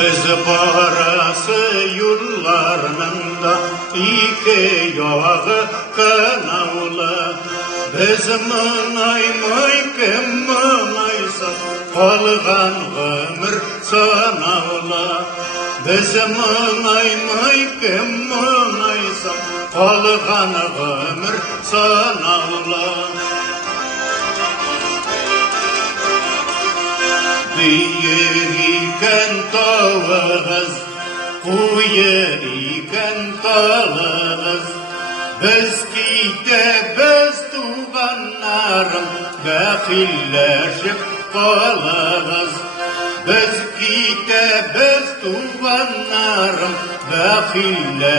Biz barası yollarında iki yağı kanavlı. Biz mınay kim mınaysa kalgan ömür sanavlı. Biz mınay kim mınaysa kalgan ömür sanavlı. Büyük iken tağız, kuyu iken tağız. Biz biz tuğanlarım, bakilleşip kalırız. Biz tuğanlarım, bakilleşip